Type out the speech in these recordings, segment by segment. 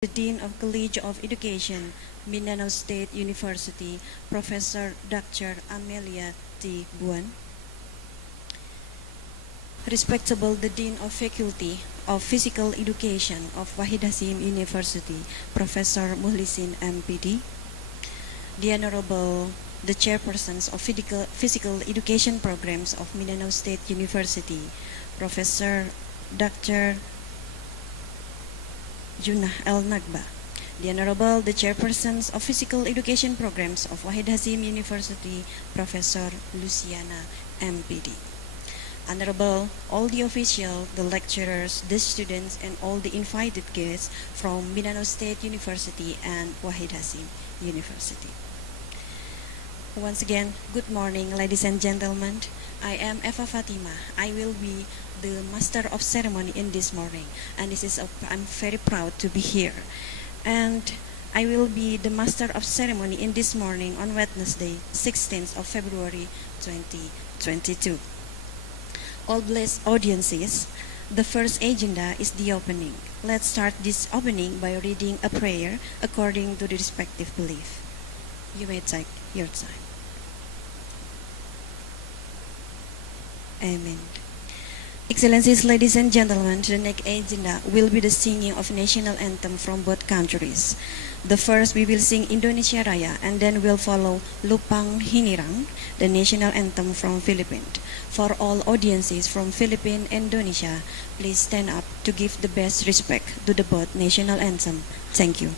The Dean of College of Education, Mindanao State University, Professor Dr. Amelia T. Buan. Respectable the Dean of Faculty of Physical Education of Wahid Hasim University, Professor Muhlisin MPD. The Honorable the Chairpersons of Physical Education Programs of Mindanao State University, Professor Dr. Junah L. Nagba. The Honorable the Chairpersons of Physical Education Programs of Wahid Hasim University, Professor Luciana MPD. Honorable all the officials, the lecturers, the students, and all the invited guests from Mindanao State University and Wahid Hasim University. Once again, good morning, ladies and gentlemen. I am Eva Fatima. I will be the Master of Ceremony in this morning, and I'm very proud to be here. And I will be the Master of Ceremony in this morning on Wednesday, 16th of February 2022. All blessed audiences, the first agenda is the opening. Let's start this opening by reading a prayer according to the respective belief. You may take your time. Amen. Excellencies, ladies and gentlemen, the next agenda will be the singing of national anthem from both countries. The first, we will sing Indonesia Raya, and then will follow Lupang Hinirang, the national anthem from Philippines. For all audiences from Philippines and Indonesia, please stand up to give the best respect to the both national anthem. Thank you.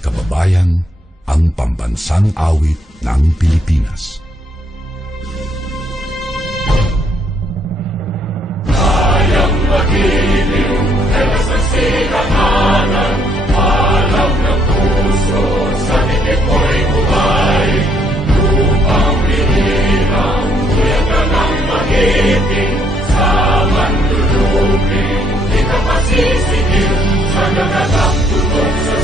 Kababayan, ang pambansang awit ng Pilipinas. Kayang magiliw, helas ang sikatanan, alam ng puso, sa titik mo'y buhay. Lupang hinirang, kuya ka ng magiting, sa manluluping, di ka pasisigil, sa nagagang tunog sa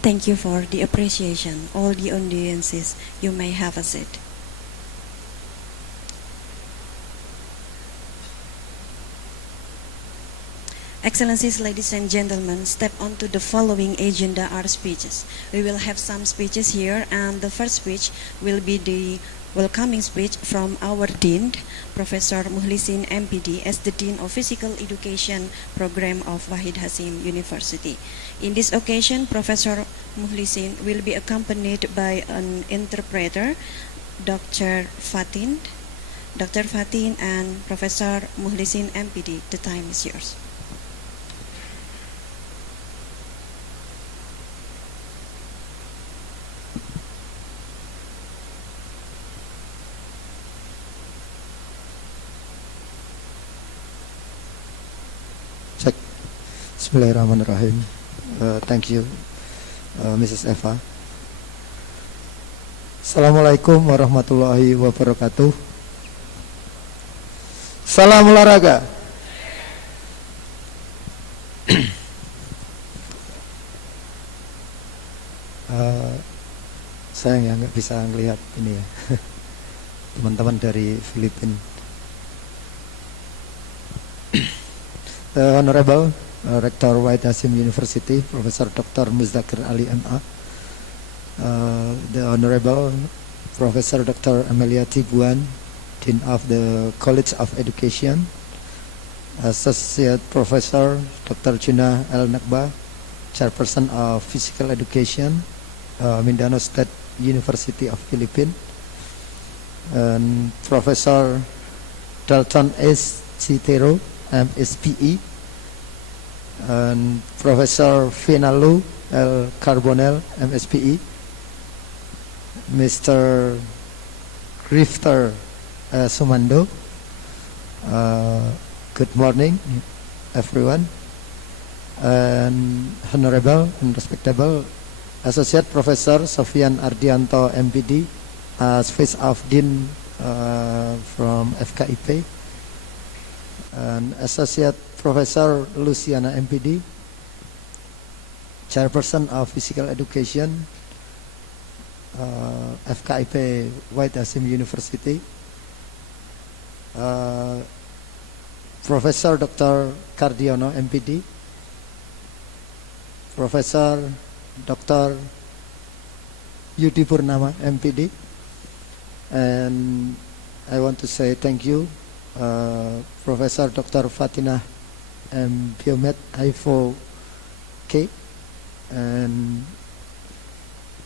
Thank you for the appreciation. All the audiences, you may have a seat. Excellencies, ladies and gentlemen, step onto the following agenda are speeches. We will have some speeches here, and the first speech will be the welcoming speech from our Dean, Professor Muhlisin MPD, as the Dean of Physical Education Program of Wahid Hasim University. In this occasion, Professor Muhlisin will be accompanied by an interpreter, Dr. Fatin. Dr. Fatin and Professor Muhlisin MPD, the time is yours. Cek. Bismillahirrahmanirrahim. Thank you, Mrs. Eva. Assalamualaikum warahmatullahi wabarakatuh. Salam olahraga. Sayang ya nggak bisa ngelihat ini ya, teman-teman dari Filipina. The Honorable Rector Wahid Hasim University, Professor Dr. Pjkr Ali MA, the Honorable Professor Dr. Amelia Tibuan, Dean of the College of Education, Associate Professor Dr. Juna L. Nakba, Chairperson of Physical Education, Mindanao State University of Philippines, and Professor Dalton S. Citero, MSPE, and Professor Finalu L. Carbonell, MSPE, Mr. Grifter Sumando. Good morning, everyone, and Honorable and respectable Associate Professor Sofian Ardianto, MPD, as Face of Dean from FKIP, and Associate Professor Luciana MPD, Chairperson of Physical Education, FKIP Wahid Hasim University, Professor Dr. Cardiono MPD, Professor Dr. Yudi Purnama MPD, and I want to say thank you, Professor Dr. Fatinah M. Biomed Haifo K, and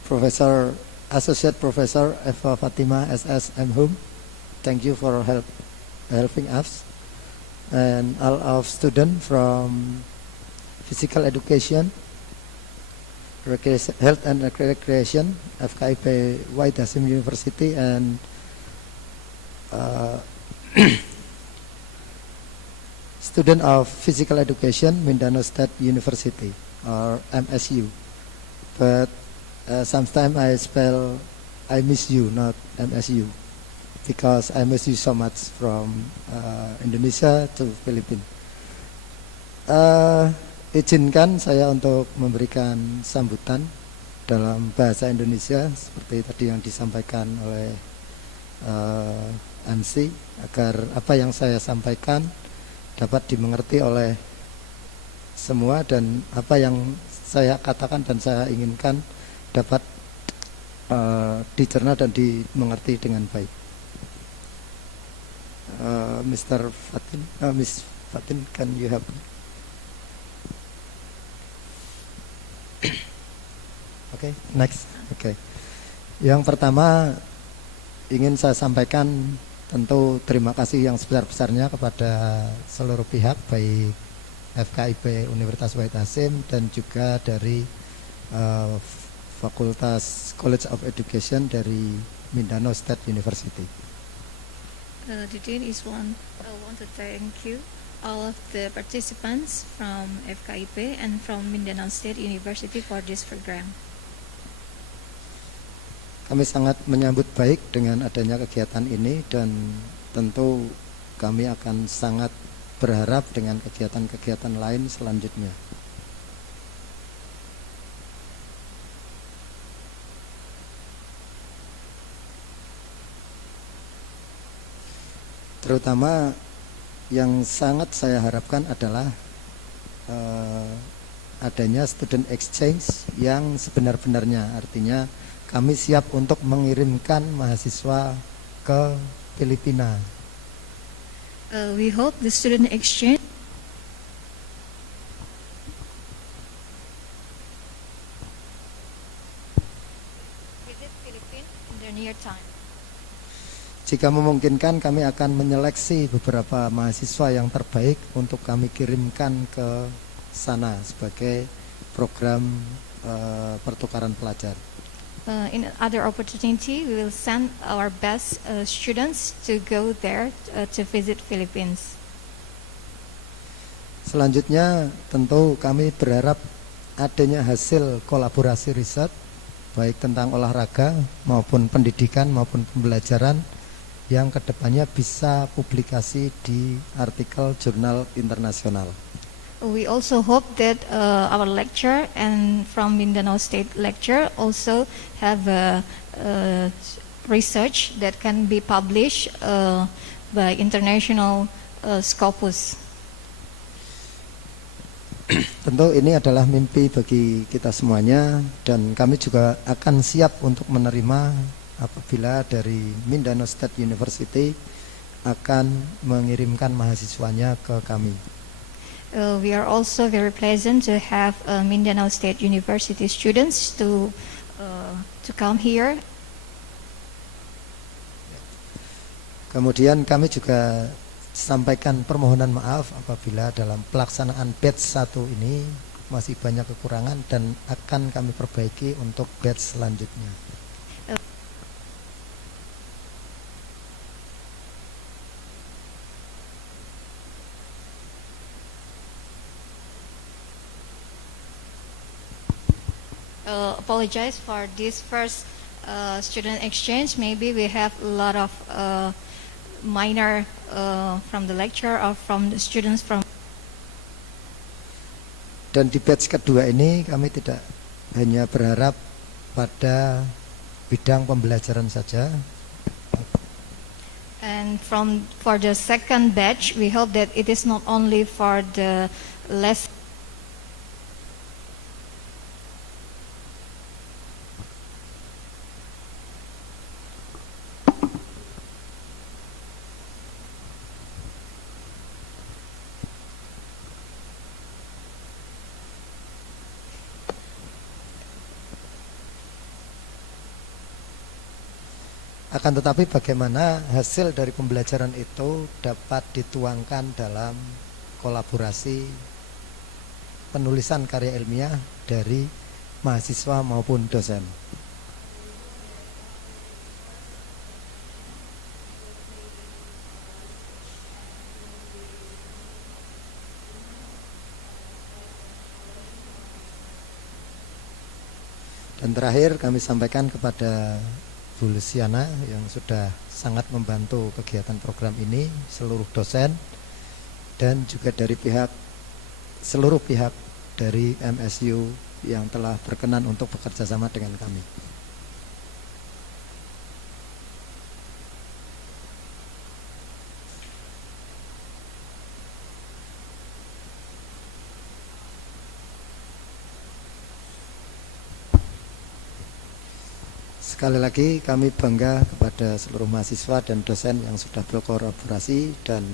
Professor Associate Professor Eva Fatima SS M. Hum. Thank you for helping us, and all of students from Physical Education, Health and Recreation, FKIP Wahid Hasim University, and student of Physical Education, Mindanao State University, or MSU. But sometimes I spell I miss you, not MSU, because I miss you so much from Indonesia to Philippines. Izinkan saya untuk memberikan sambutan dalam bahasa Indonesia seperti tadi yang disampaikan oleh MC, agar apa yang saya sampaikan dapat dimengerti oleh semua, dan apa yang saya katakan dan saya inginkan dapat dicerna dan dimengerti dengan baik. Mr. Fatin, Miss Fatin, can you help me? Oke, next. Oke. Yang pertama ingin saya sampaikan tentu terima kasih yang sebesar-besarnya kepada seluruh pihak, baik FKIP Universitas Wahid Hasim dan juga dari Fakultas College of Education dari Mindanao State University. The Dean I want to thank you all of the participants from FKIP and from Mindanao State University for this program. Kami sangat menyambut baik dengan adanya kegiatan ini, dan tentu kami akan sangat berharap dengan kegiatan-kegiatan lain selanjutnya. Terutama yang sangat saya harapkan adalah adanya student exchange yang sebenar-benarnya, artinya kami siap untuk mengirimkan mahasiswa ke Filipina. We hope the student exchange visit Philippines in the near time. Jika memungkinkan, kami akan menyeleksi beberapa mahasiswa yang terbaik untuk kami kirimkan ke sana sebagai program pertukaran pelajar. In other opportunity, we will send our best students to go there to visit Philippines. Selanjutnya tentu kami berharap adanya hasil kolaborasi riset baik tentang olahraga maupun pendidikan maupun pembelajaran yang kedepannya bisa publikasi di artikel jurnal internasional. We also hope that our lecture and from Mindanao State lecture also have research that can be published by international scopus. Tentu ini adalah mimpi bagi kita semuanya dan kami juga akan siap untuk menerima apabila dari Mindanao State University akan mengirimkan mahasiswanya ke kami. We are also very pleasant to have Mindanao State University students to come here. Kemudian kami juga sampaikan permohonan maaf apabila dalam pelaksanaan batch 1 ini masih banyak kekurangan dan akan kami perbaiki untuk batch selanjutnya. Apologize for this first student exchange. Maybe we have a lot of minor from the lecture or from the students from. Dan di batch kedua ini kami tidak hanya berharap pada bidang pembelajaran saja. And for the second batch, we hope that it is not only for the lesson. Akan tetapi bagaimana hasil dari pembelajaran itu dapat dituangkan dalam kolaborasi penulisan karya ilmiah dari mahasiswa maupun dosen. Dan terakhir kami sampaikan kepada Bu Luciana yang sudah sangat membantu kegiatan program ini, seluruh dosen dan juga dari seluruh pihak dari MSU yang telah berkenan untuk bekerja sama dengan kami. Sekali lagi kami bangga kepada seluruh mahasiswa dan dosen yang sudah berkolaborasi dan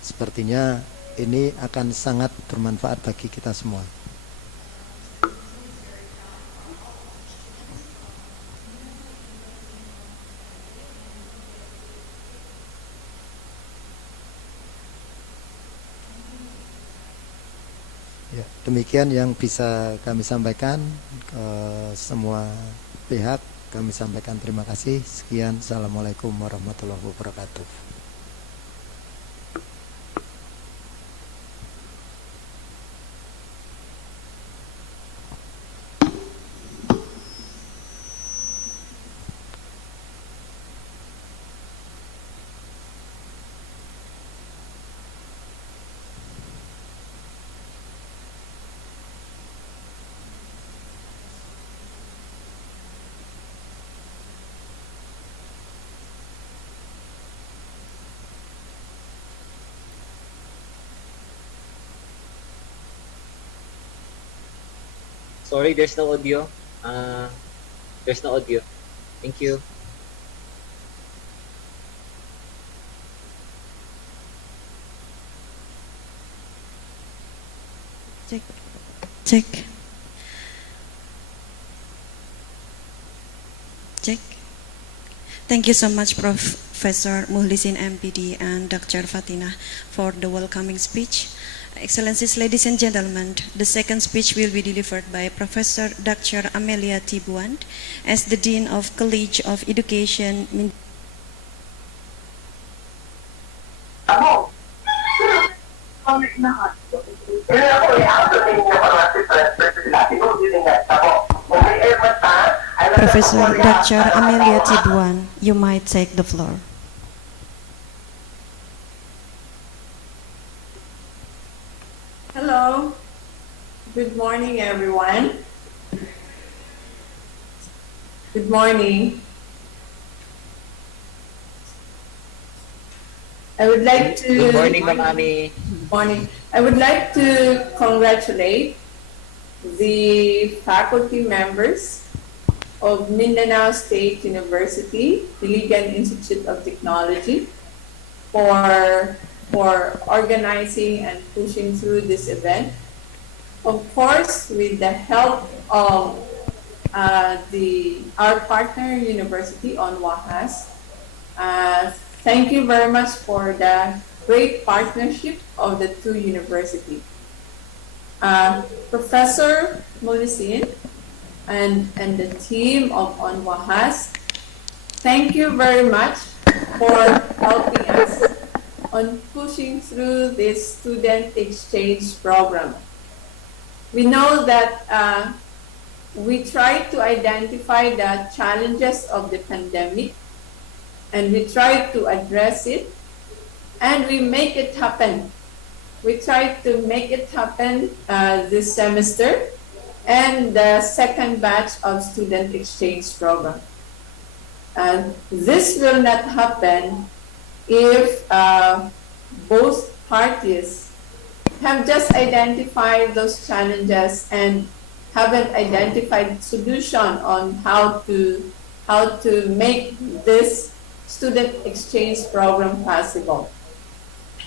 sepertinya ini akan sangat bermanfaat bagi kita semua. Ya, demikian yang bisa kami sampaikan ke semua pihak. Kami sampaikan terima kasih. Sekian, assalamualaikum warahmatullahi wabarakatuh. Sorry, there's no audio. There's no audio. Thank you. Check. Check. Check. Thank you so much, Professor Muhlisin MPD and Dr. Fatina, for the welcoming speech. Excellencies, ladies and gentlemen, the second speech will be delivered by Professor Dr. Amelia Tibuan as the Dean of College of Education. Professor Dr. Amelia Tibuan, you might take the floor. Hello. Good morning, everyone. Good morning. I would like to... Good morning, Ma'am Ami. Morning. I would like to congratulate the faculty members of Mindanao State University, Iligan Institute of Technology, for organizing and pushing through this event. Of course, with the help of our partner university, Unwahas. Thank you very much for the great partnership of the two universities. Professor Muhlisin and the team of Unwahas, thank you very much for helping us on pushing through this student exchange program. We know that we try to identify the challenges of the pandemic, and we try to address it, and we make it happen. We try to make it happen this semester and the second batch of student exchange program. This will not happen if both parties have just identified those challenges and haven't identified solution on how to make this student exchange program possible.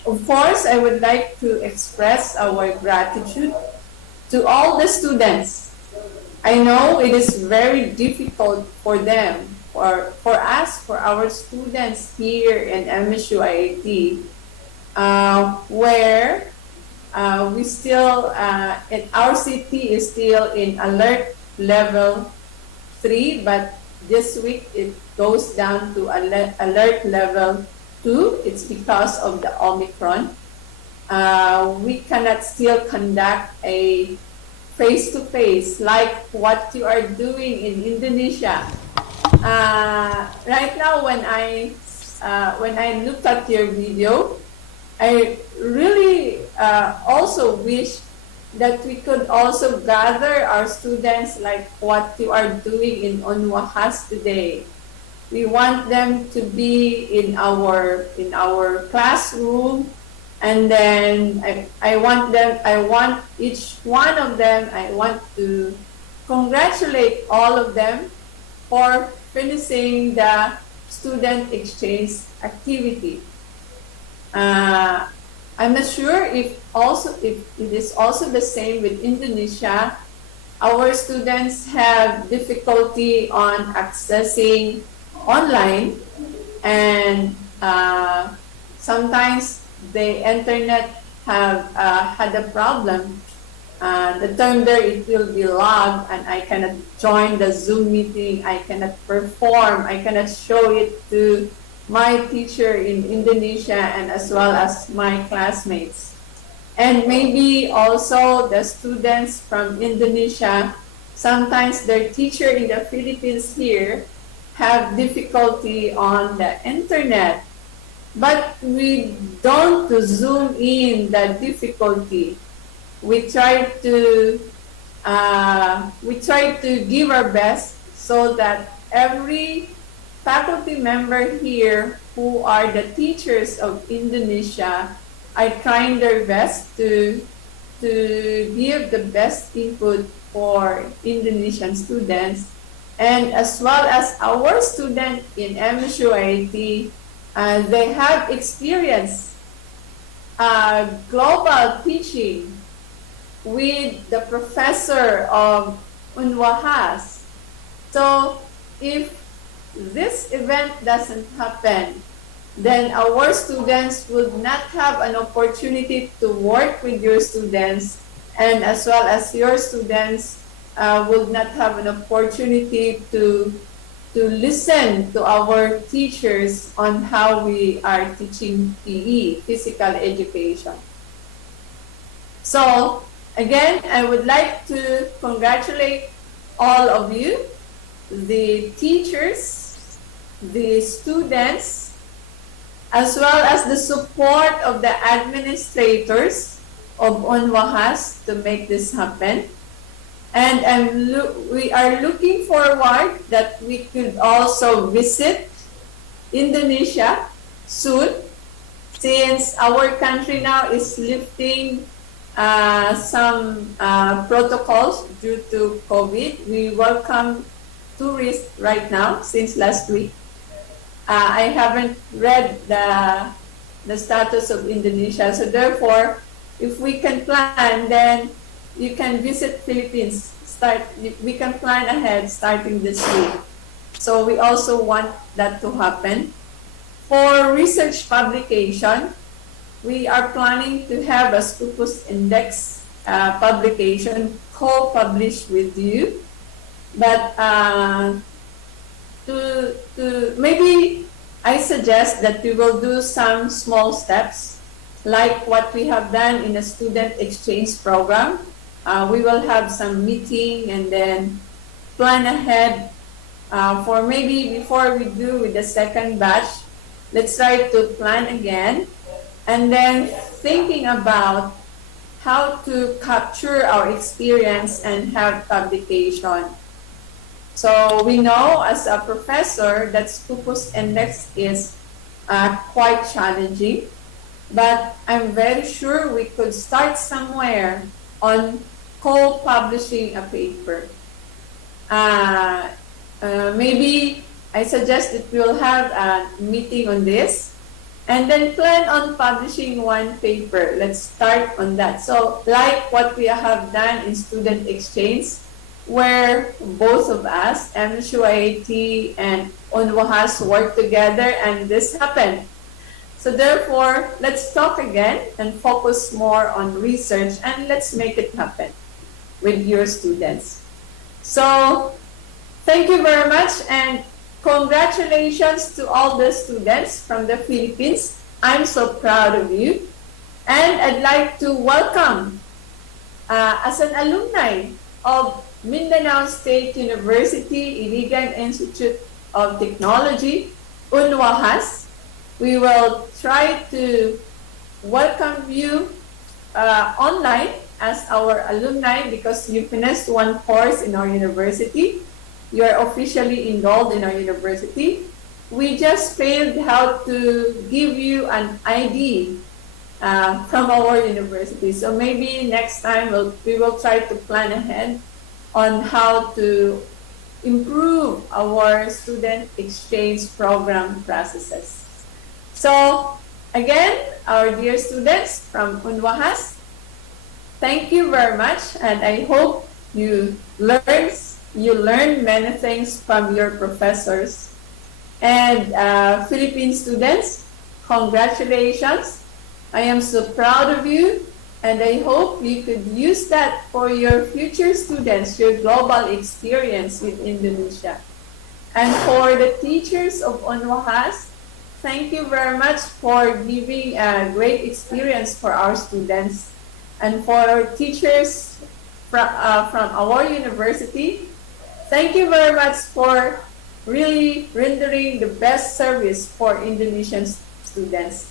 Of course, I would like to express our gratitude to all the students. I know it is very difficult for them, for us, for our students here in MSU IAT, where we still, our city is still in alert level 3, but this week it goes down to alert level 2. It's because of the Omicron. We cannot still conduct a face-to-face like what you are doing in Indonesia. Right now, when I looked at your video, I really also wish that we could also gather our students like what you are doing in Unwahas today. We want them to be in our classroom, and then I want each one of them, I want to congratulate all of them for finishing the student exchange activity. I'm not sure if it is also the same with Indonesia. Our students have difficulty on accessing online, and sometimes the internet have had a problem. The term there, it will be logged, and I cannot join the Zoom meeting, I cannot perform, I cannot show it to my teacher in Indonesia and as well as my classmates. And maybe also the students from Indonesia, sometimes their teacher in the Philippines here have difficulty on the internet, but we don't zoom in the difficulty. We try to give our best so that every faculty member here who are the teachers of Indonesia are trying their best to give the best input for Indonesian students, and as well as our student in MSUIT, they have experience global teaching with the professor of Unwahas. So if this event doesn't happen, then our students would not have an opportunity to work with your students, and as well as your students would not have an opportunity to listen to our teachers on how we are teaching PE, physical education. So again, I would like to congratulate all of you, the teachers, the students, as well as the support of the administrators of Unwahas to make this happen. And we are looking forward that we could also visit Indonesia soon, since our country now is lifting some protocols due to COVID. We welcome tourists right now since last week. I haven't read the status of Indonesia, so therefore, if we can plan, then you can visit Philippines. We can plan ahead starting this week. So we also want that to happen. For research publication, we are planning to have a Scopus Index publication co-published with you. But maybe I suggest that we will do some small steps, like what we have done in a student exchange program. We will have some meeting and then plan ahead for maybe before we do with the second batch. Let's try to plan again, and then thinking about how to capture our experience and have publication. So we know as a professor that Scopus Index is quite challenging, but I'm very sure we could start somewhere on co-publishing a paper. Maybe I suggest that we'll have a meeting on this and then plan on publishing one paper. Let's start on that. So like what we have done in student exchange, where both of us, MSUIT and Unwahas, work together, and this happened. So therefore, let's talk again and focus more on research, and let's make it happen with your students. So thank you very much, and congratulations to all the students from the Philippines. I'm so proud of you. And I'd like to welcome, as an alumni of Mindanao State University Iligan Institute of Technology, Unwahas, we will try to welcome you online as our alumni, because you finished one course in our university. You are officially enrolled in our university. We just failed how to give you an ID from our university. So maybe next time we will try to plan ahead on how to improve our student exchange program processes. So again, our dear students from Unwahas, thank you very much, and I hope you learn many things from your professors. And Philippine students, congratulations. I am so proud of you, and I hope you could use that for your future students, your global experience with Indonesia. And for the teachers of Unwahas, thank you very much for giving a great experience for our students. And for our teachers from our university, thank you very much for really rendering the best service for Indonesian students.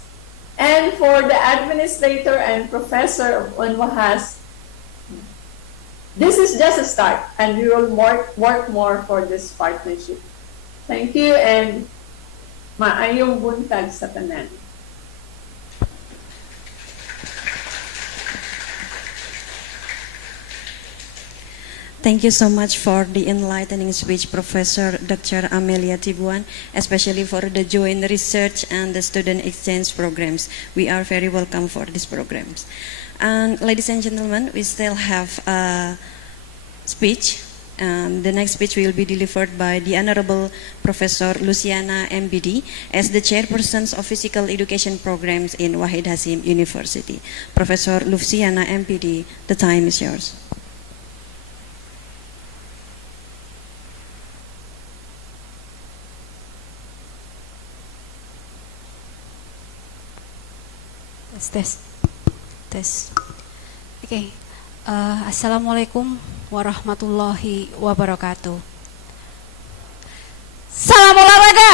And for the administrator and professor of Unwahas, this is just a start, and we will work more for this partnership. Thank you, and maayong buntag sa tanan. Thank you so much for the enlightening speech, Professor Dr. Amelia Tibuan, especially for the joint research and the student exchange programs. We are very welcome for these programs. And ladies and gentlemen, we still have a speech. The next speech will be delivered by the Honorable Professor Luciana MBD as the Chairperson of Physical Education Programs in Wahid Hasim University. Professor Luciana MBD, the time is yours. Tes. Oke. Assalamualaikum warahmatullahi wabarakatuh. Salam olahraga.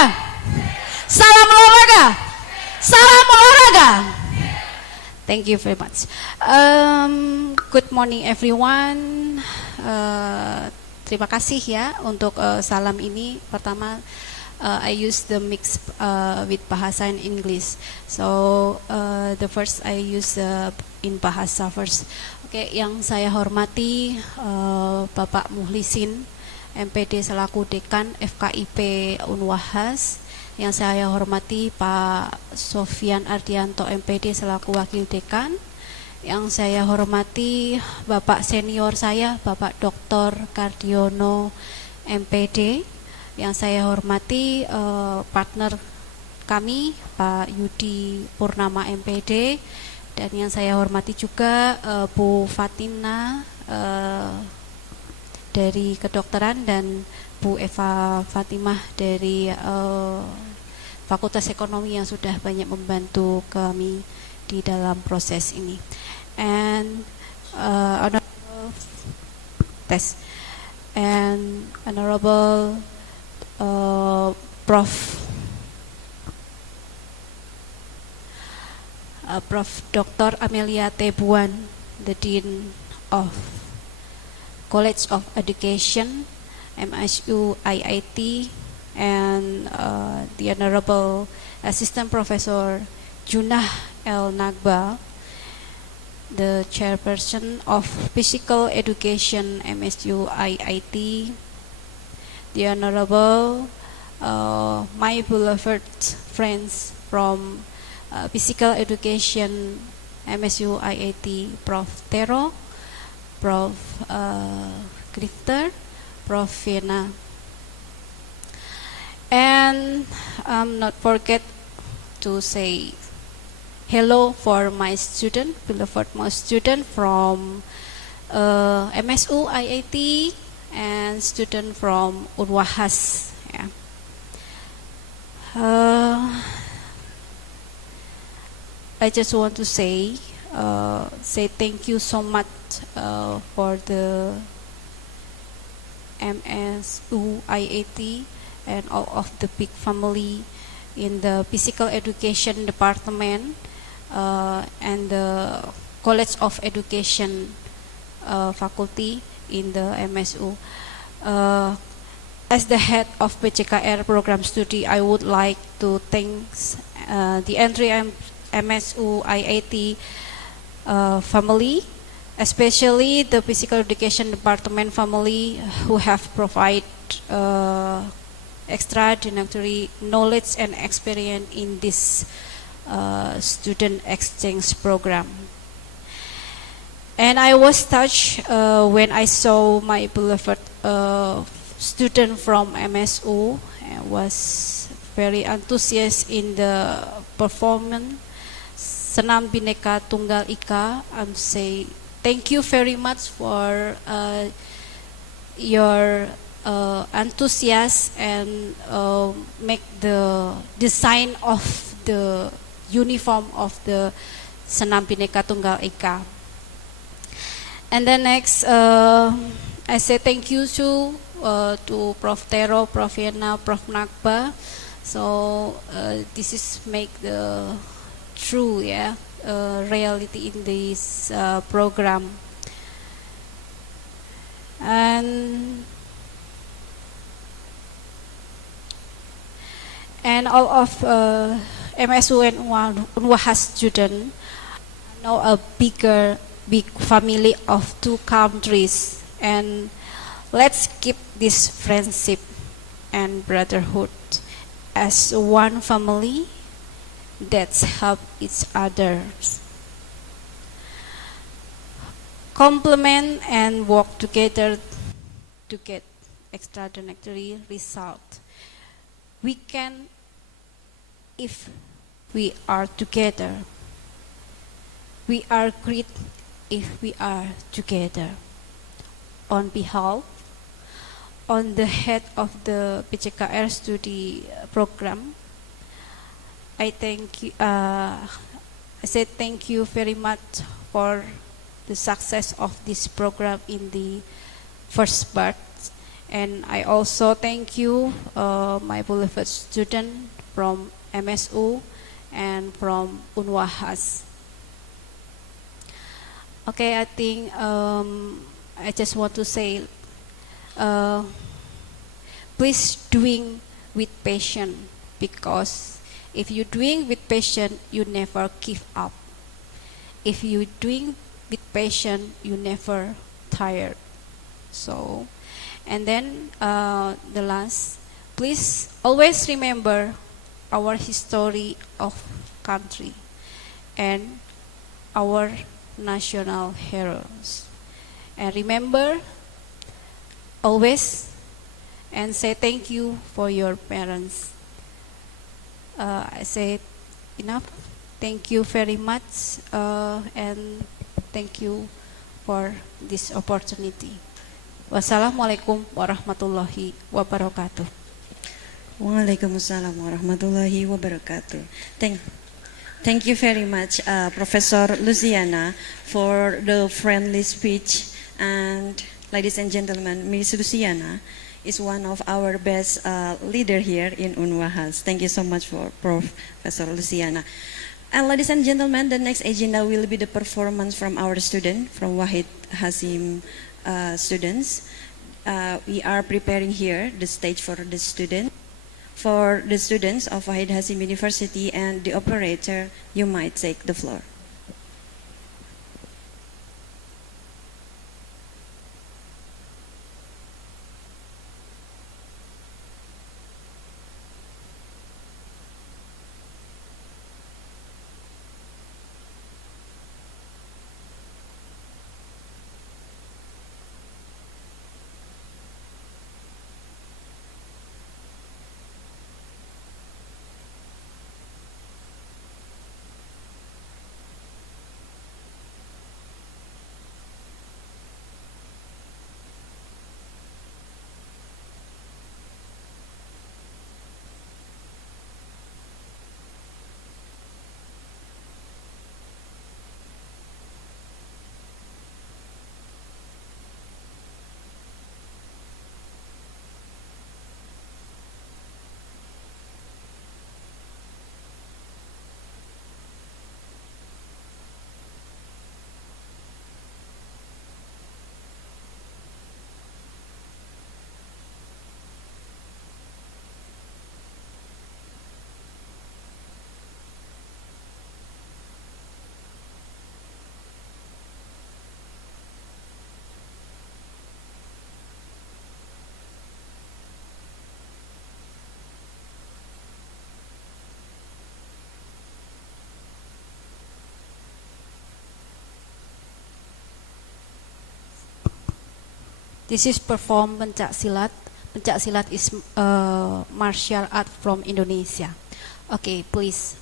Salam olahraga. Salam olahraga. Thank you very much. Good morning everyone. Terima kasih ya untuk salam ini. Pertama, I use the mix with bahasa and English. So the first I use in bahasa first. Oke, yang saya hormati Bapak Muhlisin, MPD selaku Dekan FKIP Unwahas. Yang saya hormati Pak Sofyan Ardianto, MPD selaku Wakil Dekan. Yang saya hormati Bapak senior saya, Bapak Dr. Kardiono, MPD. Yang saya hormati partner kami Pak Yudi Purnama MPD, dan yang saya hormati juga Bu Fatina dari kedokteran dan Bu Eva Fatimah dari Fakultas Ekonomi yang sudah banyak membantu kami di dalam proses ini. And honorable Prof. Dr. Amelia Tibuan, the Dean of College of Education, MSU IIT, and the Honorable Assistant Professor Junah L. Nagba, the Chairperson of Physical Education, MSU IIT, the Honorable, my beloved friends from Physical Education, MSU IIT, Prof. Tero, Prof. Grifter, Prof. Vena. And not forget to say hello for my student, beloved my student from MSU IIT, and student from Unwahas. Yeah. I just want to say thank you so much for the MSU IIT and all of the big family in the Physical Education Department and the College of Education faculty in the MSU. As the head of Pjkr program study, I would like to thank the entry MSU IIT family, especially the Physical Education Department family, who have provided extraordinary knowledge and experience in this student exchange program. And I was touched when I saw my beloved student from MSU was very enthusiastic in the performance Senam Bhinneka Tunggal Ika. I'm say thank you very much for your enthusiasm and make the design of the uniform of the Senam Bhinneka Tunggal Ika. And then next, I say thank you to Prof. Tero, Prof. Vena, Prof. Nagba. So this is make the true reality in this program. And all of MSU and Unwahas student know a big family of two countries, and Let's keep this friendship and brotherhood as one family that help each other, complement and work together to get extraordinary result. We can if we are together. We are great if we are together. On behalf, on the head of the Pjkr study program, I say thank you very much for the success of this program in the first part. And I also thank you, my beloved student from MSU and from Unwahas. Okay, I think I just want to say, please doing with passion, because if you doing with passion, you never give up. If you doing with passion, you never tired. So, and then the last, please always remember our history of country and our national heroes. And remember always and say thank you for your parents. I say enough. Thank you very much and thank you for this opportunity. Wassalamualaikum warahmatullahi wabarakatuh. Waalaikumsalam warahmatullahi wabarakatuh. Thank you very much, Professor Luciana, for the friendly speech. And ladies and gentlemen, Miss Luciana is one of our best leader here in Unwahas. Thank you so much for Professor Luciana. And ladies and gentlemen, the next agenda will be the performance from our student, from Wahid Hasim students. We are preparing here the stage for the student. For the students of Wahid Hasim University, and the operator, you might take the floor. This is perform pencak silat. Pencak silat is martial art from Indonesia. Okay, please.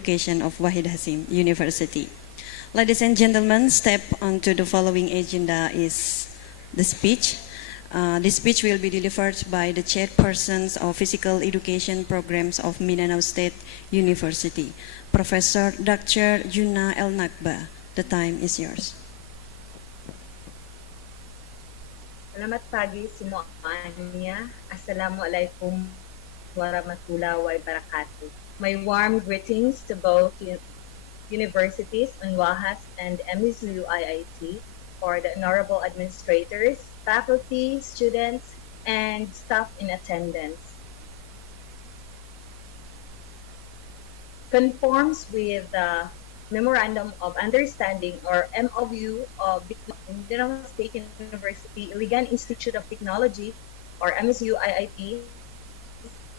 Education of Wahid Hasim University. Ladies and gentlemen, step onto the following agenda is the speech. The speech will be delivered by the chairpersons of Physical Education Programs of Mindanao State University, Professor Dr. Juna El Nakba. The time is yours. Selamat pagi semuanya. Assalamualaikum warahmatullahi wabarakatuh. My warm greetings to both universities, Unwahas and MSU IIT, for the honorable administrators, faculty, students, and staff in attendance. Conforms with the Memorandum of Understanding or MOU of Mindanao State University Iligan Institute of Technology or MSU IIT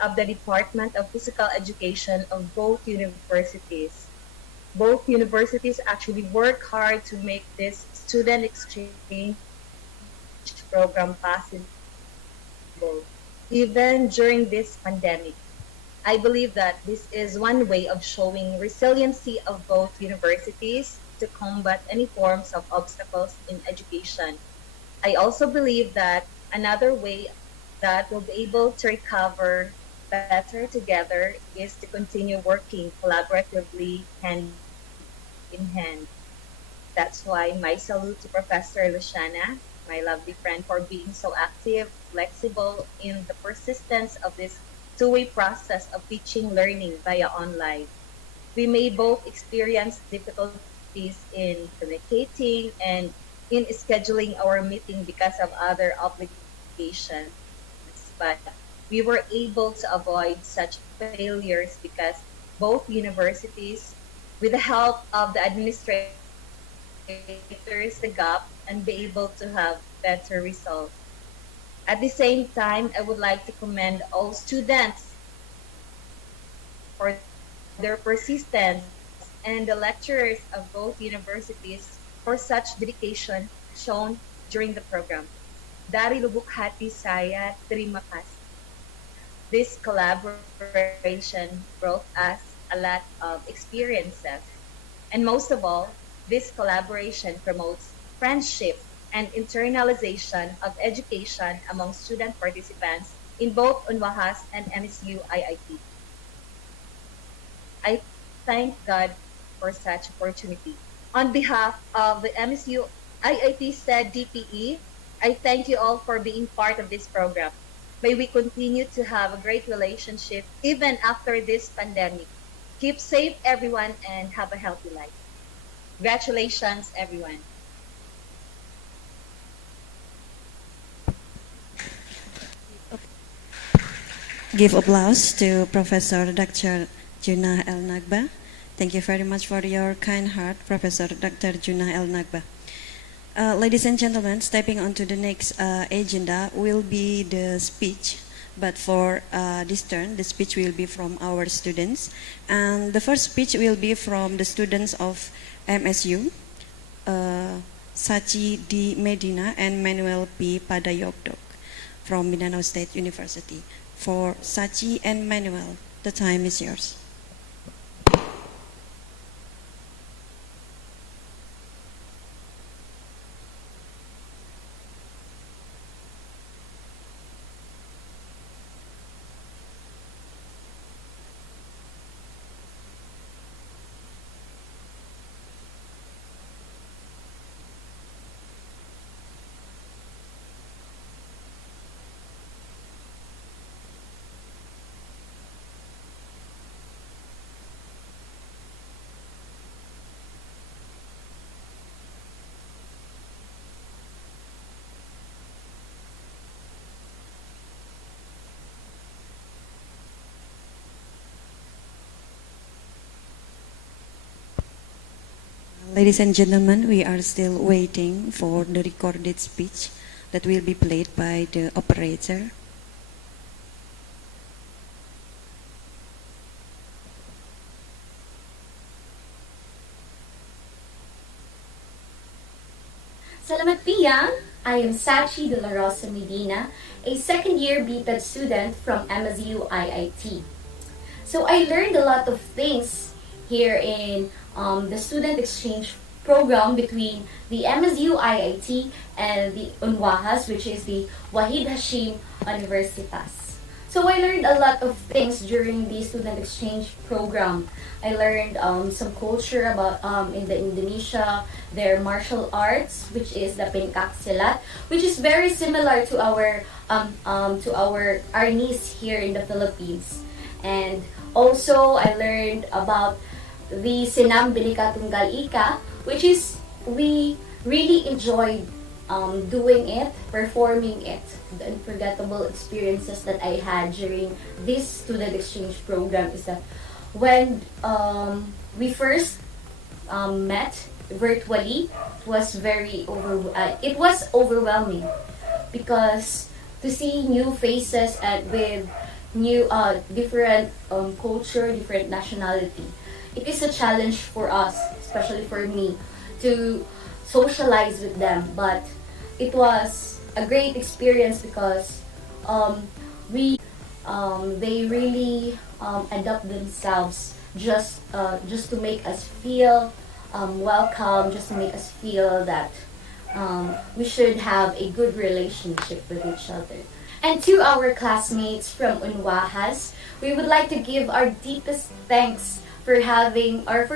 of the Department of Physical Education of both universities. Both universities actually work hard to make this student exchange program possible, even during this pandemic. I believe that this is one way of showing resiliency of both universities to combat any forms of obstacles in education. I also believe that another way that we'll be able to recover better together is to continue working collaboratively hand in hand. That's why my salute to Professor Luciana, my lovely friend, for being so active, flexible in the persistence of this two-way process of teaching learning via online. We may both experience difficulties in communicating and in scheduling our meeting because of other obligations, but we were able to avoid such failures because both universities, with the help of the administrators, the gap and be able to have better results. At the same time, I would like to commend all students for their persistence and the lecturers of both universities for such dedication shown during the program. Dari lubuk hati saya, terima kasih. This collaboration brought us a lot of experiences. And most of all, this collaboration promotes friendship and internalization of education among student participants in both Unwahas and MSU IIT. I thank God for such opportunity. On behalf of the MSU IIT said DPE, I thank you all for being part of this program. May we continue to have a great relationship even after this pandemic. Keep safe, everyone, and have a healthy life. Congratulations, everyone. Give applause to Professor Dr. Juna El Nakba. Thank you very much for your kind heart, Professor Dr. Juna El Nakba. Ladies and gentlemen, stepping onto the next agenda will be the speech. But for this turn, the speech will be from our students. And the first speech will be from the students of MSU, Sachi D. Medina and Manuel P. Padayogdok from Mindanao State University. For Sachi and Manuel, the time is yours. Ladies and gentlemen, we are still waiting for the recorded speech that will be played by the operator. Salamat Pia! I am Sachi de la Rosa Medina, a second-year BPED student from MSU IIT. So I learned a lot of things here in the student exchange program between the MSU IIT and the Unwahas, which is the Wahid Hashim Universitas. So I learned a lot of things during the student exchange program. I learned some culture about in the Indonesia, their martial arts, which is the Pjkr, which is very similar to our Arnis here in the Philippines. And also I learned about the Senam Binika Tunggal Ika, which is we really enjoyed doing it, performing it. The unforgettable experiences that I had during this student exchange program is that when we first met virtually, it was overwhelming because to see new faces and with new different culture, different nationality, it is a challenge for us, especially for me, to socialize with them. But it was a great experience because they really adapt themselves just to make us feel welcome, just to make us feel that we should have a good relationship with each other. And to our classmates from Unwahas, we would like to give our deepest thanks for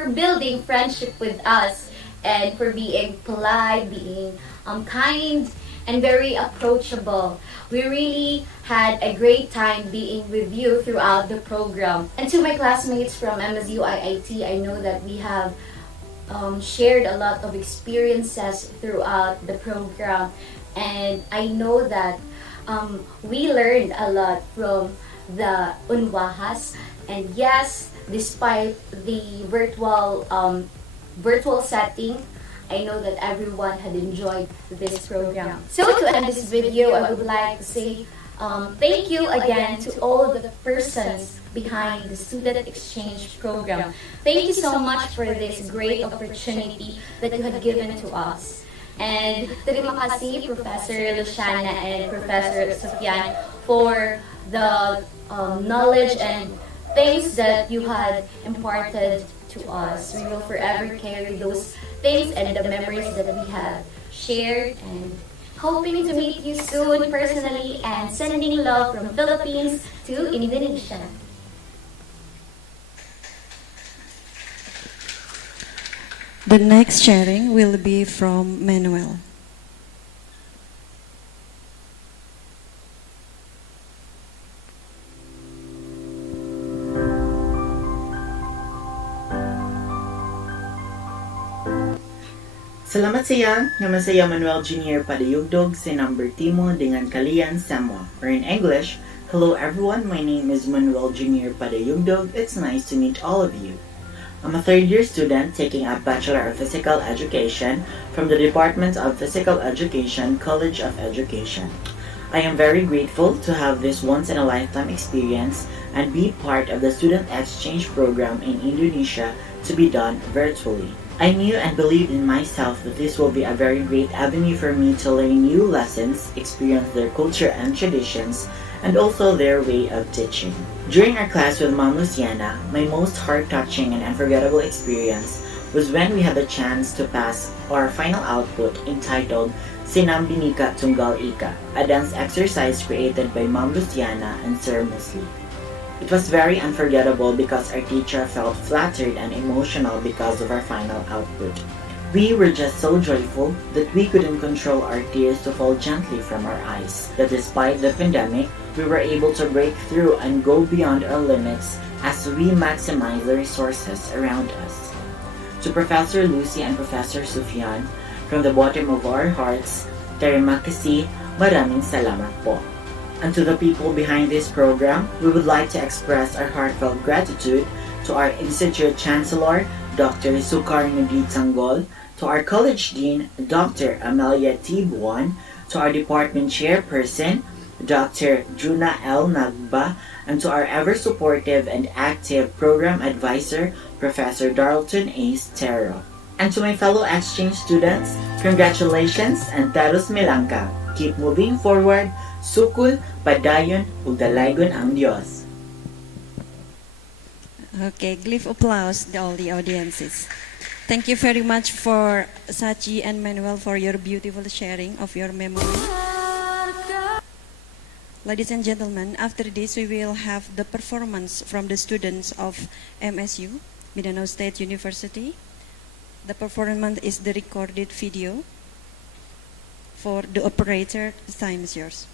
building friendship with us and for being polite, being kind, and very approachable. We really had a great time being with you throughout the program. And to my classmates from MSU IIT, I know that we have shared a lot of experiences throughout the program, and I know that we learned a lot from the Unwahas. And yes, despite the virtual setting, I know that everyone had enjoyed this program. So to end this video, I would like to say thank you again to all the persons behind the student exchange program. Thank you so much for this great opportunity that you have given to us. And terima kasih Professor Luciana and Professor Sufyan for the knowledge and things that you had imparted to us. We will forever carry those things and the memories that we have shared, and hoping to meet you soon personally, and sending love from Philippines to Indonesia. The next sharing will be from Manuel. Salamat saya, nama saya Manuel Jr. Padayugdog sa number Timo dengan kalian Samoa. Or in English, hello everyone, my name is Manuel Jr. Padayugdog. It's nice to meet all of you. I'm a third-year student taking a Bachelor of Physical Education from the Department of Physical Education, College of Education. I am very grateful to have this once-in-a-lifetime experience and be part of the student exchange program in Indonesia to be done virtually. I knew and believed in myself that this will be a very great avenue for me to learn new lessons, experience their culture and traditions, and also their way of teaching. During our class with Ma'am Luciana, my most heart-touching and unforgettable experience was when we had the chance to pass our final output entitled Senam Binika Tunggal Ika, a dance exercise created by Ma'am Luciana and Sir Musli. It was very unforgettable because our teacher felt flattered and emotional because of our final output. We were just so joyful that we couldn't control our tears to fall gently from our eyes. That despite the pandemic, we were able to break through and go beyond our limits as we maximize the resources around us. To Professor Lucy and Professor Sufyan, from the bottom of our hearts, terima kasih, maraming salamat po. And to the people behind this program, we would like to express our heartfelt gratitude to our Institute Chancellor, Dr. Sukarnudi Tanggol, to our College Dean, Dr. Amelia T. Buwan, to our Department Chairperson, Dr. Juna L. Nagba, and to our ever-supportive and active Program Advisor, Professor Darlton A. Stero. And to my fellow exchange students, congratulations and taros milangka. Keep moving forward. Sukul, padayon, ug dalaygon ang Dios. Okay, give applause to all the audiences. Thank you very much for Sachi and Manuel for your beautiful sharing of your memory. Ladies and gentlemen, after this we will have the performance from the students of MSU, Mindanao State University. The performance is the recorded video. For the operator, the time is yours.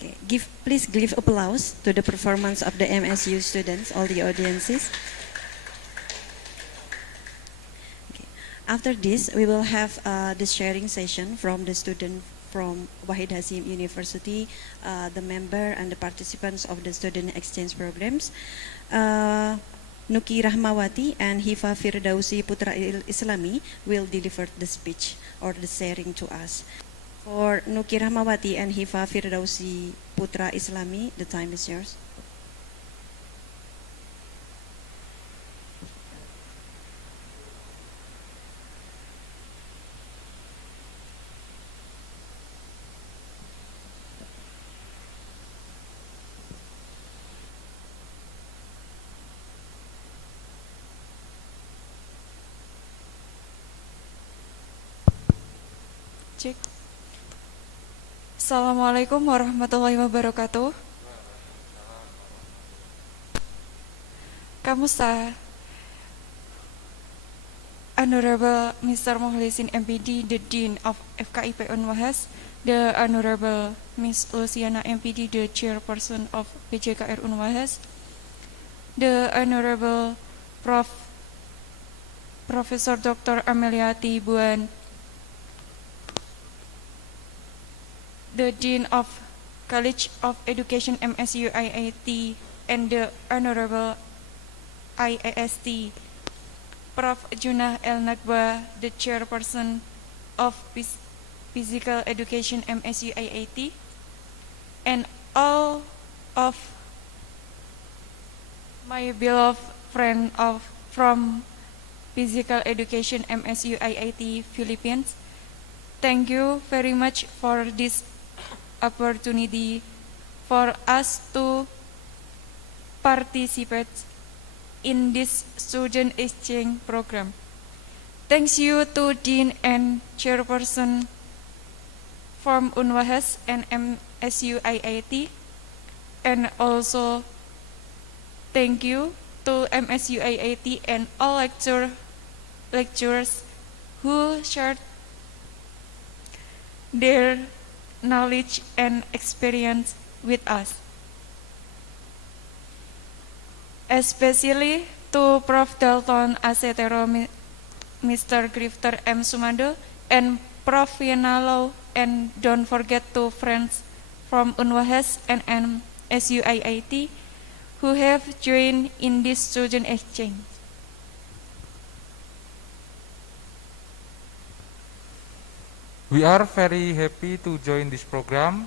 Okay, please give applause to the performance of the MSU students, all the audiences. Okay. After this, we will have the sharing session from the student from Wahid Hasim University, the member and the participants of the student exchange programs. Nuki Rahmawati and Hifa Firdausi Putra Islami will deliver the speech or the sharing to us. For Nuki Rahmawati and Hifa Firdausi Putra Islami, the time is yours. Cek. Assalamualaikum warahmatullahi wabarakatuh. Kamusta? Honorable Mr. Muhlisin MPD, the Dean of Pjkr Unwahas, the Honorable Miss Luciana MPD, the Chairperson of Pjkr Unwahas, the Honorable Professor Dr. Ameliati Buan, the Dean of College of Education MSU IIT, and the Honorable IAST, Prof. Junah El Nagba, the Chairperson of Physical Education MSU IIT, and all of my beloved friends from Physical Education MSU IIT Philippines. Thank you very much for this opportunity for us to participate in this student exchange program. Thanks you to Dean and Chairperson from Unwahas and MSU IIT, and also thank you to MSU IIT and all lecturers who shared their knowledge and experience with us. Especially to Prof. Dalton Asetero, Mr. Grifter M. Sumando, and Prof. Yanalo, and don't forget to friends from Unwahas and MSU IIT who have joined in this student exchange. We are very happy to join this program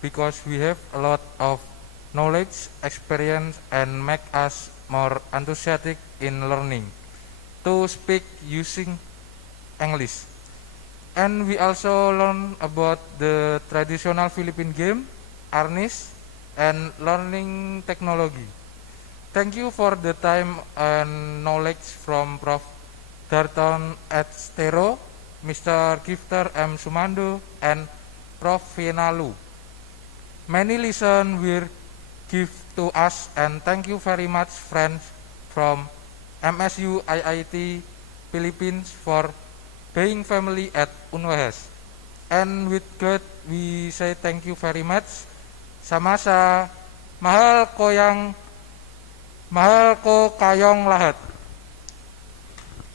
because we have a lot of knowledge, experience, and make us more enthusiastic in learning to speak using English. And we also learn about the traditional Philippine game, arnis, and learning technology. Thank you for the time and knowledge from Prof. Darton Estero, Mr. Pjkr Sumando, and Prof. Finalu. Many lessons were given to us, and thank you very much, friends from MSU IIT Philippines, for being family at Unwahas. And with God, we say thank you very much. Samasa, mahal ko kayong lahat.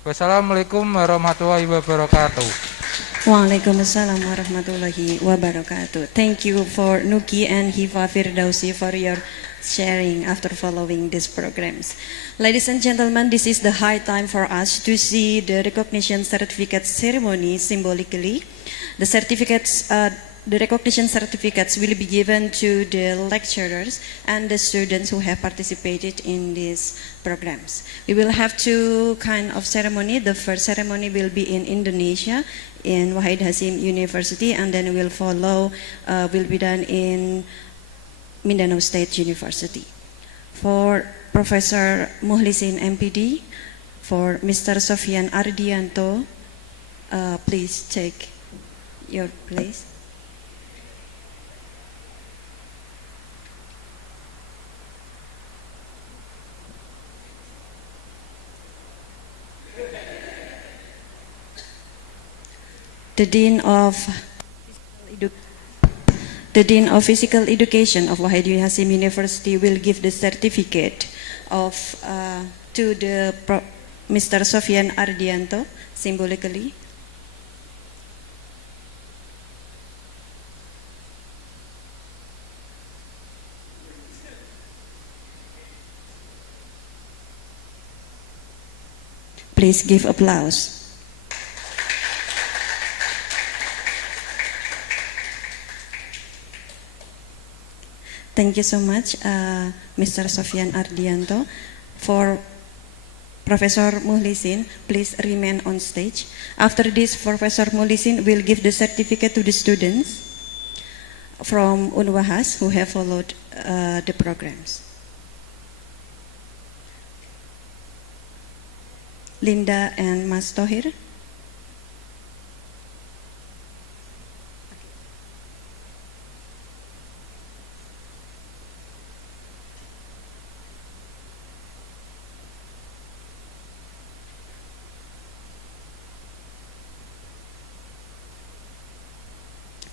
Wassalamualaikum warahmatullahi wabarakatuh. Waalaikumsalam warahmatullahi wabarakatuh. Thank you for Nuki and Hifa Firdausi for your sharing after following these programs. Ladies and gentlemen, this is the high time for us to see the recognition certificate ceremony symbolically. The recognition certificates will be given to the lecturers and the students who have participated in these programs. We will have two kind of ceremony. The first ceremony will be in Indonesia, in Wahid Hasim University, and then will be done in Mindanao State University. For Professor Muhlisin MPD, for Mr. Sofian Ardianto, please take your place. The Dean of Physical Education of Wahid Hasim University will give the certificate to Mr. Sofian Ardianto symbolically. Please give applause. Thank you so much, Mr. Sofian Ardianto. For Professor Muhlisin, please remain on stage. After this, Professor Muhlisin will give the certificate to the students from Unwahas who have followed the programs. Linda and Mas Tohir.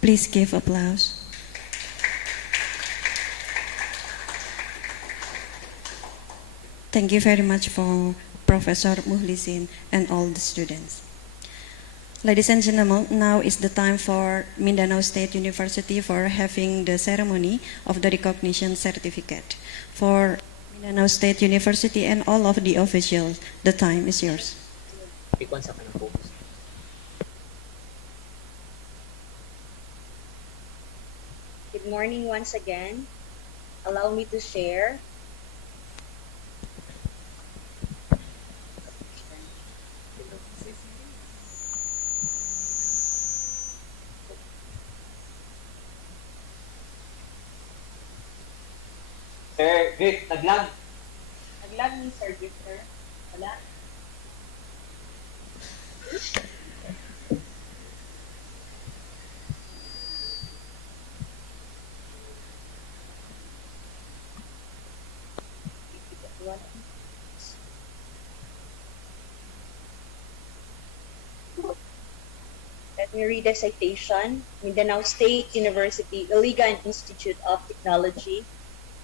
Please give applause. Thank you very much for Professor Muhlisin and all the students. Ladies and gentlemen, now is the time for Mindanao State University for having the ceremony of the recognition certificate. For Mindanao State University and all of the officials, the time is yours. Good morning once again. Allow me to share. Sir, Griff, naglag. Naglag ni Sir Gifter. Wala. Let me read the citation. Mindanao State University Iligan Institute of Technology,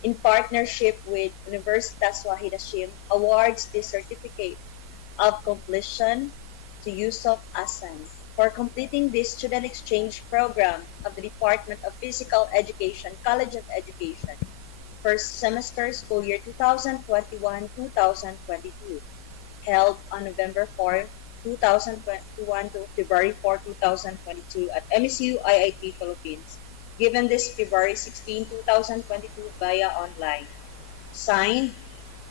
in partnership with Universitas Wahid Hasim, awards the certificate of completion to Yusuf Asan for completing the student exchange program of the Department of Physical Education, College of Education, first semester school year 2021-2022, held on November 4, 2021 to February 4, 2022 at MSU IIT Philippines. given this February 16, 2022 via online. Signed,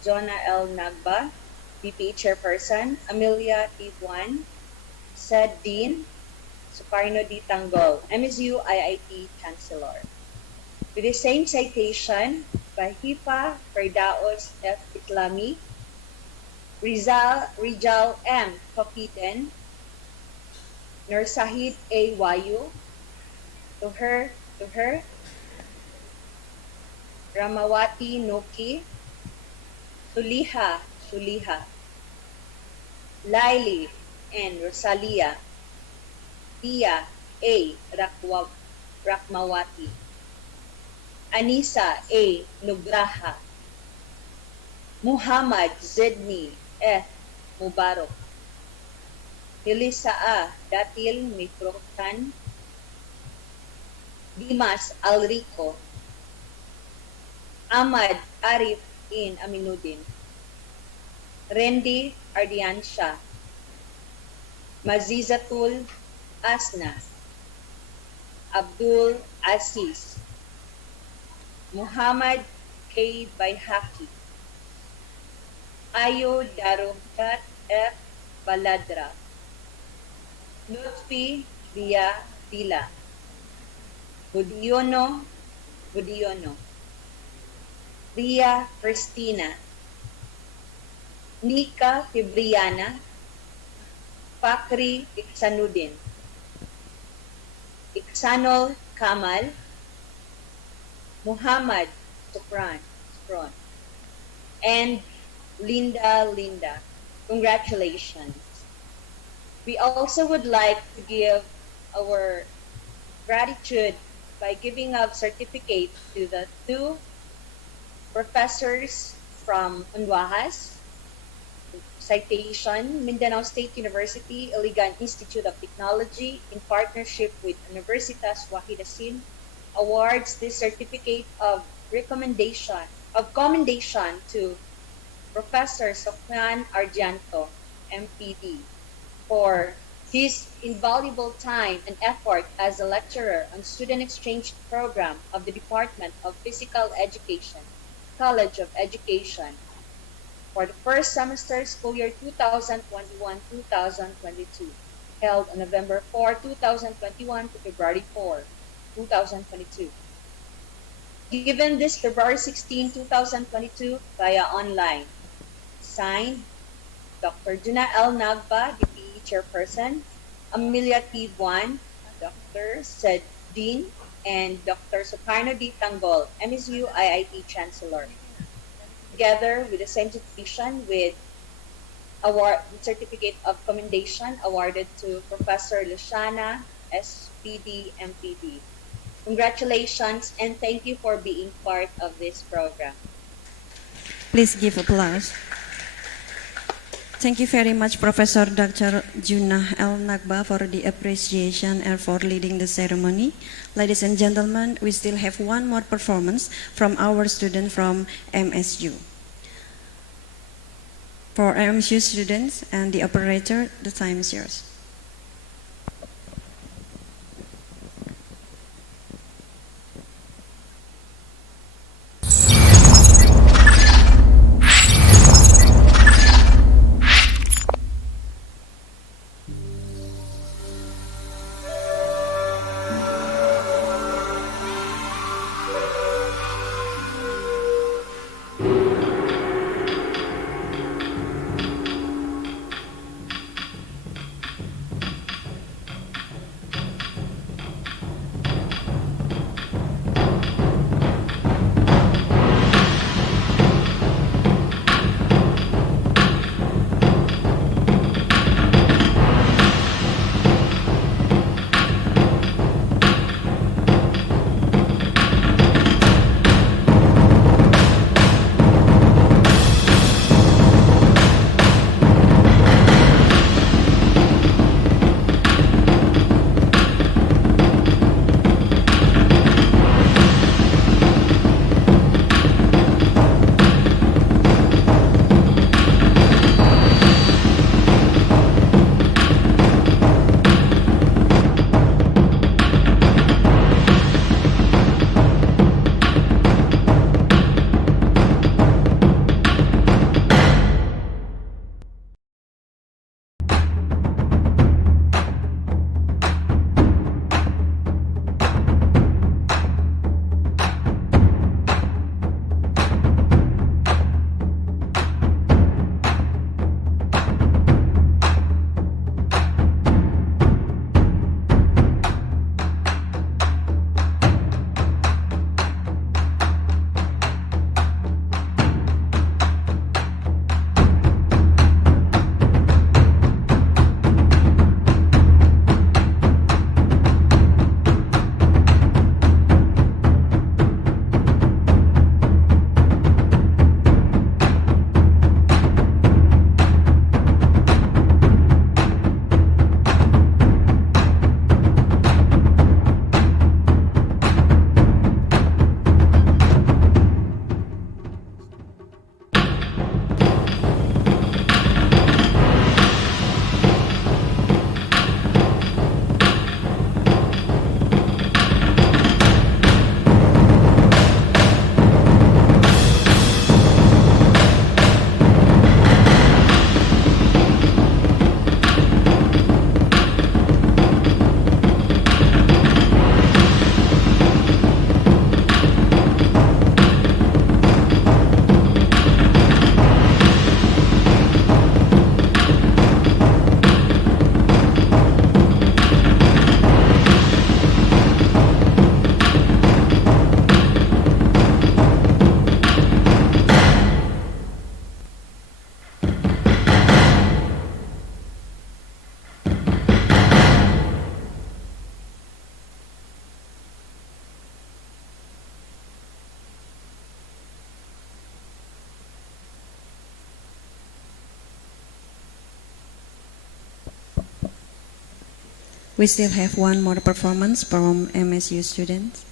Jonah L. Nagba, VP Chairperson, Amelia T. Juan, said Dean, Sukarno D. Tanggol, MSU IIT Chancellor. With the same citation by Hipa Ferdaos F. Islami, Rizal M. Kapiten, Nursahid A. Wayu, to her, Ramawati Noki, Suliha, Laili and Rosalia, Pia A. Rakmawati, Anisa A. Nugraha, Muhammad Zedni F. Mubarak, Elisa A. Datil Mitrotan, Dimas Alrico, Ahmad Arif in Aminuddin, Rendi Ardiansha, Mazizatul Asna, Abdul Aziz, Muhammad K. Bayhaki, Ayo Darumdat F. Baladra, Lutfi Via Dila, Budiono, Ria Christina, Nika Fibriana, Fakri Iksanuddin, Iksanol Kamal, Muhammad Sufran, and Linda. Congratulations. We also would like to give our gratitude by giving up certificate to the two professors from Unwahas. Citation, Mindanao State University Iligan Institute of Technology in partnership with Universitas Wahidasin awards this certificate of commendation to Professor Sofyan Argianto, MPD, for his invaluable time and effort as a lecturer on student exchange program of the Department of Physical Education, College of Education, for the first semester school year 2021-2022, held on November 4, 2021 to February 4, 2022. Given this February 16, 2022 via online. Signed, Dr. Juna L. Nagba, DPE Chairperson, Amelia T. Juan, Dr. Said Dean, and Dr. Sukarno D. Tanggol, MSU IIT Chancellor. Together with the same citation with certificate of commendation awarded to Professor Luciana, SPD, MPD. Congratulations and thank you for being part of this program. Please give applause. Thank you very much, Professor Dr. Juna L. Nagba, for the appreciation and for leading the ceremony. Ladies and gentlemen, we still have one more performance from our student from MSU. For MSU students and the operator, the time is yours. We still have one more performance from MSU students.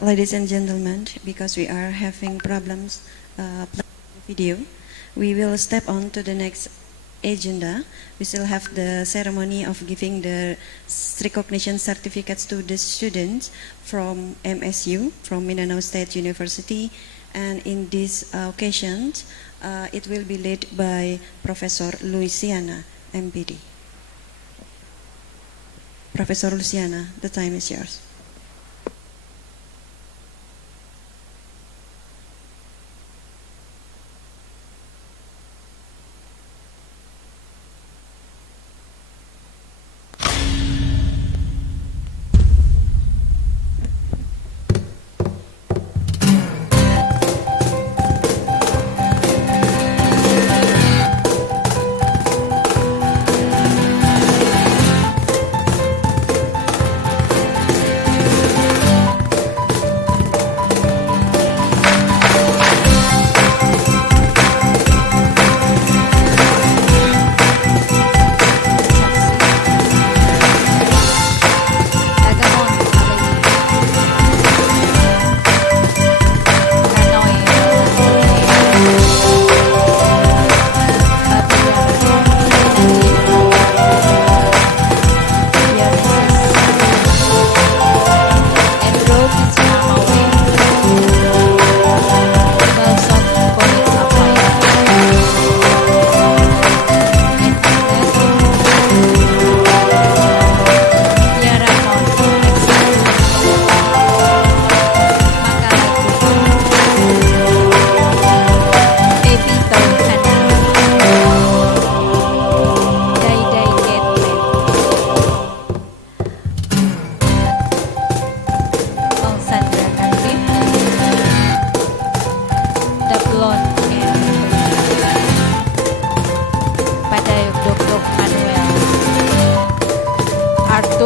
Ladies and gentlemen, because we are having problems playing the video, we will step on to the next agenda. We still have the ceremony of giving the recognition certificates to the students from MSU, from Mindanao State University, and in this occasion, it will be led by Professor Luciana, MPD. Professor Luciana, the time is yours.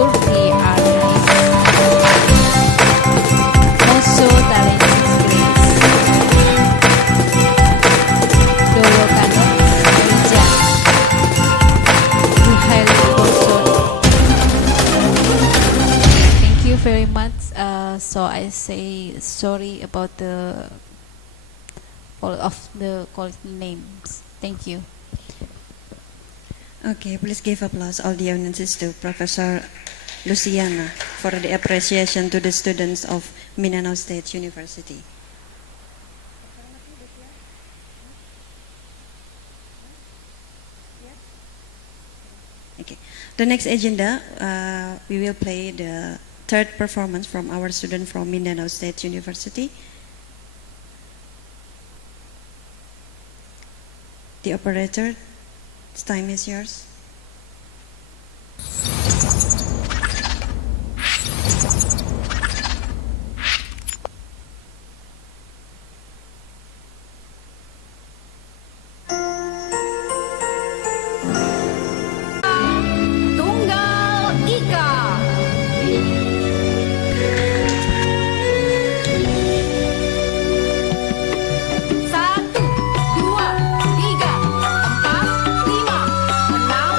school. They are nice. Also, talented Grace. Dowo Kano, Meja. Ruhail Bosor. Thank you very much. So I say sorry about the all of the called names. Thank you. Okay, please give applause all the audiences to Professor Luciana for the appreciation to the students of Mindanao State University. Okay, the next agenda, we will play the third performance from our student from Mindanao State University. The operator, time is yours. Tunggal Ika. Satu, dua, tiga, empat, lima, enam,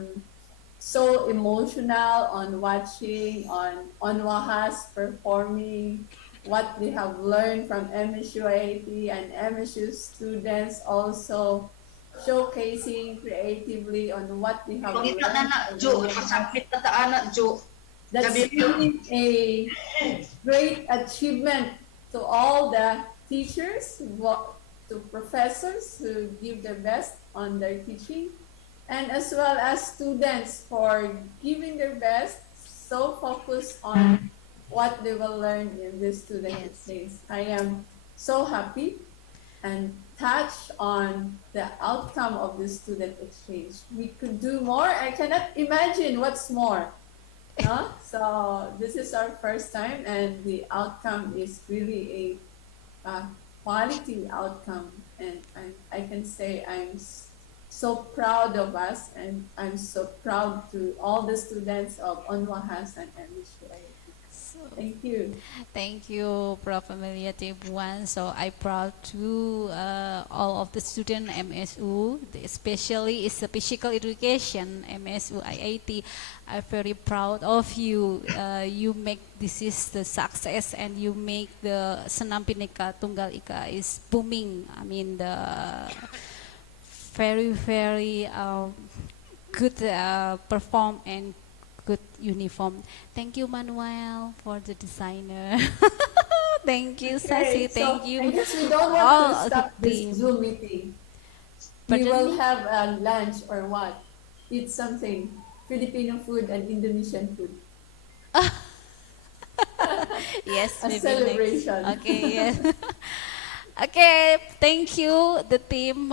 am so emotional on watching on Unwahas performing what they have learned from MSU IIT and MSU students also showcasing creatively on what they have learned. That's really a great achievement to all the teachers, to professors who give their best on their teaching, and as well as students for giving their best, so focused on what they will learn in this student exchange. I am so happy and touched on the outcome of this student exchange. We could do more. I cannot imagine what's more. No? So this is our first time, and the outcome is really a quality outcome. And I can say I'm so proud of us, and I'm so proud to all the students of Unwahas and MBKM. Thank you. Thank you, Prof. Amelia Tebuan. So I proud to all of the student MSU, especially is the physical education MSU IIT. I'm very proud of you. You make this is the success, and you make the Senam Bhinneka Tunggal Ika is booming. I mean the very good perform and good uniform. Thank you, Manuel, for the designer. Thank you, Sasi. Thank you. I guess we don't want to stop this Zoom meeting. We will have a lunch or what? Eat something. Filipino food and Indonesian food. Yes, a maybe celebration. Next. Okay, yes. Okay, thank you the team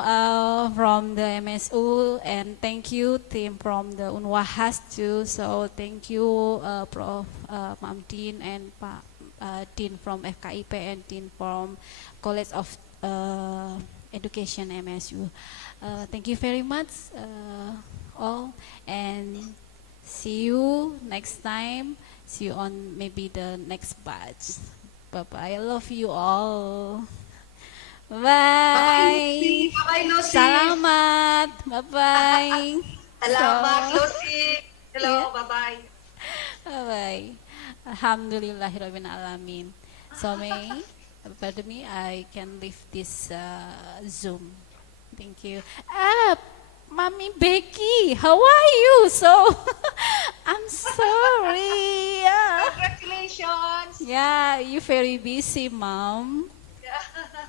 from the MSU, and thank you team from the Unwahas too. So thank you Prof. Ma'am Dean and Pak Dean from FKIP and Dean from College of Education MSU. Thank you very much all, and see you next time. See you on maybe the next batch. Bye bye. I love you all. Bye. Bye, Lucy. Salamat. Bye-bye. Salamat, Lucy. Hello, Yeah. bye-bye. Bye-bye. Alhamdulillahirabbil alamin. So pardon me, I can leave this Zoom. Thank you. Mommy Becky, how are you? So I'm sorry. Congratulations. Yeah, you very busy, Mom.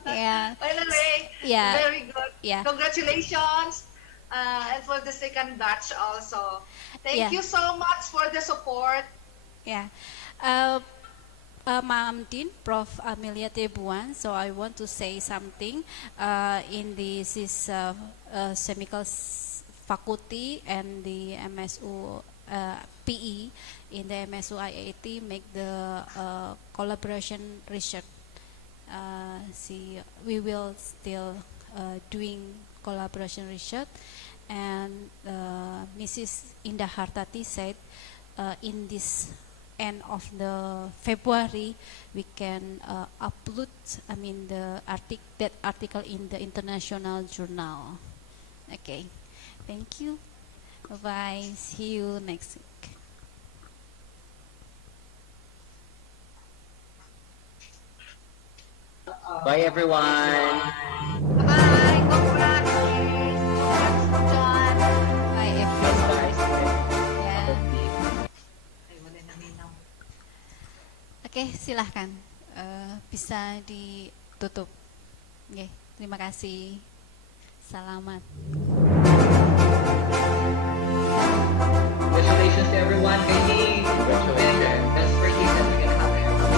Yeah. Anyway, Yeah. very good. Yeah. Congratulations. And for the second batch also. Thank Yeah. you so much for the support. Yeah. Ma'am Dean, Prof. Amelia Tebuan. So I want to say something in this is chemical faculty and the MSU PE in the MSU IIT make the collaboration research. We will still doing collaboration research, and Mrs. Indah Hartati said in this end of the February we can upload the article in the international journal. Okay, thank you. Bye bye. See you next week. Bye, everyone. Bye. Congrats. Bye everyone. Yeah. Oke, silahkan bisa ditutup. Oke, terima kasih. Selamat. Congratulations to everyone. Katie, congratulations. Best birthday that we're gonna have ever.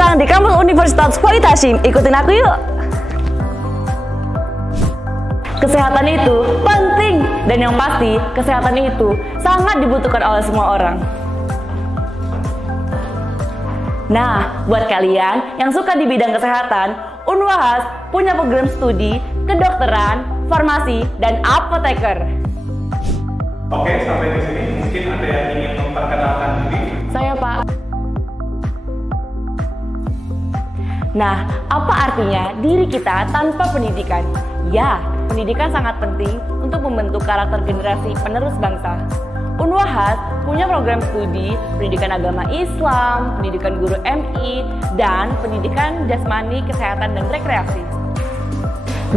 datang di kampus Universitas Wahid Hasyim. Ikutin aku yuk. Kesehatan itu penting, dan yang pasti kesehatan itu sangat dibutuhkan oleh semua orang. Nah, buat kalian yang suka di bidang kesehatan, Unwahas punya program studi kedokteran, farmasi, dan apoteker. Oke, sampai di sini mungkin ada yang ingin memperkenalkan diri. Saya Pak. Nah, apa artinya diri kita tanpa pendidikan? Ya, pendidikan sangat penting untuk membentuk karakter generasi penerus bangsa. Unwahas punya program studi pendidikan agama Islam, pendidikan guru MI, dan pendidikan jasmani, kesehatan, dan rekreasi.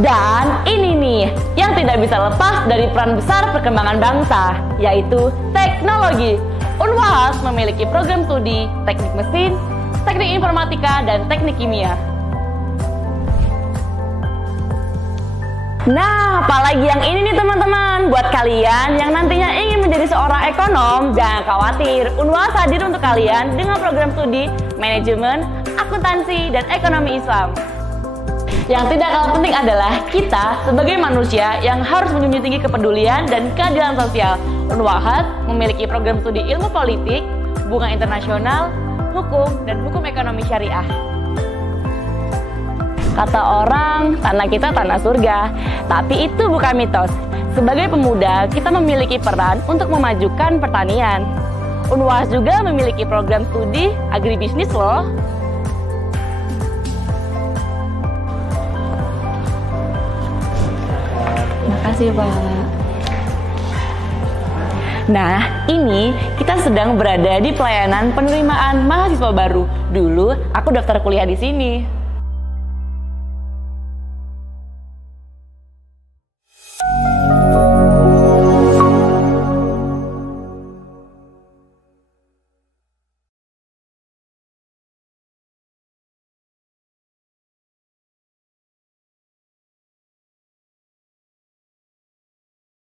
Dan ini nih yang tidak bisa lepas dari peran besar perkembangan bangsa, yaitu teknologi. Unwahas memiliki program studi teknik mesin, teknik informatika, dan teknik kimia. Nah, apalagi yang ini nih teman-teman, buat kalian yang nantinya ingin menjadi seorang ekonom, jangan khawatir, Unwahas hadir untuk kalian dengan program studi manajemen, akuntansi, dan ekonomi Islam. Yang tidak kalah penting adalah kita sebagai manusia yang harus menjunjung tinggi kepedulian dan keadilan sosial. Unwahas memiliki program studi ilmu politik, hubungan internasional, hukum, dan hukum ekonomi syariah. Kata orang, tanah kita tanah surga, tapi itu bukan mitos. Sebagai pemuda, kita memiliki peran untuk memajukan pertanian. Unwahas juga memiliki program studi agribisnis loh. Terima kasih, Pak. Nah, ini kita sedang berada di pelayanan penerimaan mahasiswa baru. Dulu aku daftar kuliah di sini.